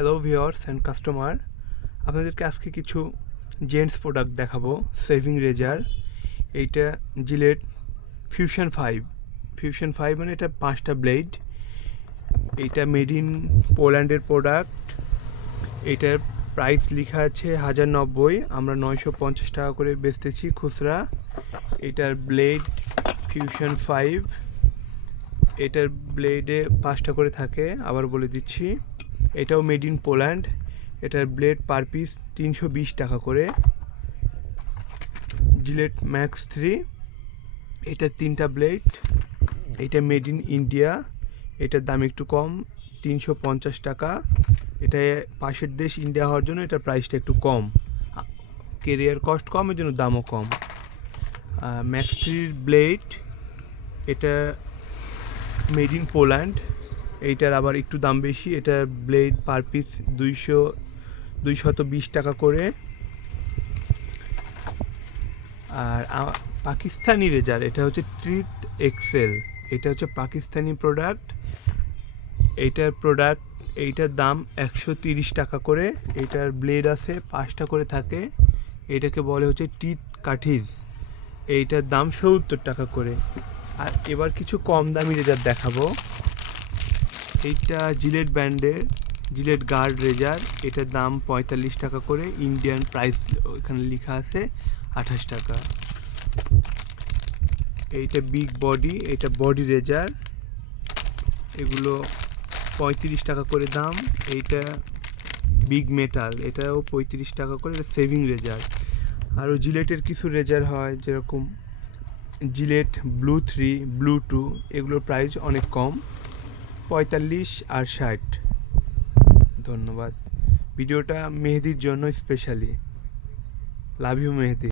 Hello viewers and customer আপনাদেরকে আজকে কিছু জেন্টস প্রোডাক্ট দেখাবো সেভিং রেজার এইটা Gillette fusion five fusion five মানে এটা পাঁচটা ব্লেড এইটা মেড ইন পোল্যান্ডের প্রোডাক্ট এইটার প্রাইস লেখা আছে হাজার নব্বই, আমরা নয়শো পঞ্চাশ টাকা করে বেচতেছি খুচরা। এটার ব্লেড ফিউশন ফাইভ এটার ব্লেডে পাঁচটা করে থাকে, আবার বলে দিচ্ছি। এটাও মেড ইন পোল্যান্ড এটার ব্লেড পার পিস তিনশো বিশ টাকা করে। জিলেট ম্যাক্স থ্রি এটার তিনটা ব্লেড এটা মেড ইন ইন্ডিয়া এটার দাম একটু কম, তিনশো পঞ্চাশ টাকা। এটা পাশের দেশ ইন্ডিয়া হওয়ার জন্য এটার প্রাইসটা একটু কম। কেরিয়ার কস্ট কম, এর জন্য দামও কম। ম্যাক্স থ্রির ব্লেড এটা মেড ইন পোল্যান্ড এইটার আবার একটু দাম বেশি, এটার ব্লেড পার পিস দুইশো, দুইশত বিশ টাকা করে। আর পাকিস্তানি রেজার, এটা হচ্ছে ট্রিথ এক্সেল এটা হচ্ছে পাকিস্তানি প্রোডাক্ট এইটার প্রোডাক্ট এইটার দাম একশো তিরিশ টাকা করে এটার ব্লেড আছে পাঁচটা করে থাকে। এটাকে বলে হচ্ছে টিট কাঠিজ এইটার দাম সত্তর টাকা করে। আর এবার কিছু কম দামি রেজার দেখাবো। এইটা জিলেট ব্র্যান্ডের, জিলেট গার্ড রেজার। এটার দাম পঁয়তাল্লিশ টাকা করে, ইন্ডিয়ান প্রাইস ওইখানে লেখা আছে আঠাশ টাকা। এইটা বিগ বডি এটা বডি রেজার। এগুলো পঁয়ত্রিশ টাকা করে দাম। এইটা বিগ মেটাল, এটাও পঁয়ত্রিশ টাকা করে, এটা সেভিং রেজার। আরও জিলেটের কিছু রেজার হয়, যেরকম Gillette blue three, blue two, এগুলোর প্রাইস অনেক কম। পঁয়তাল্লিশ আর ষাট। ধন্যবাদ। ভিডিওটা মেহেদির জন্য স্পেশালি লাভ ইউ মেহেদি।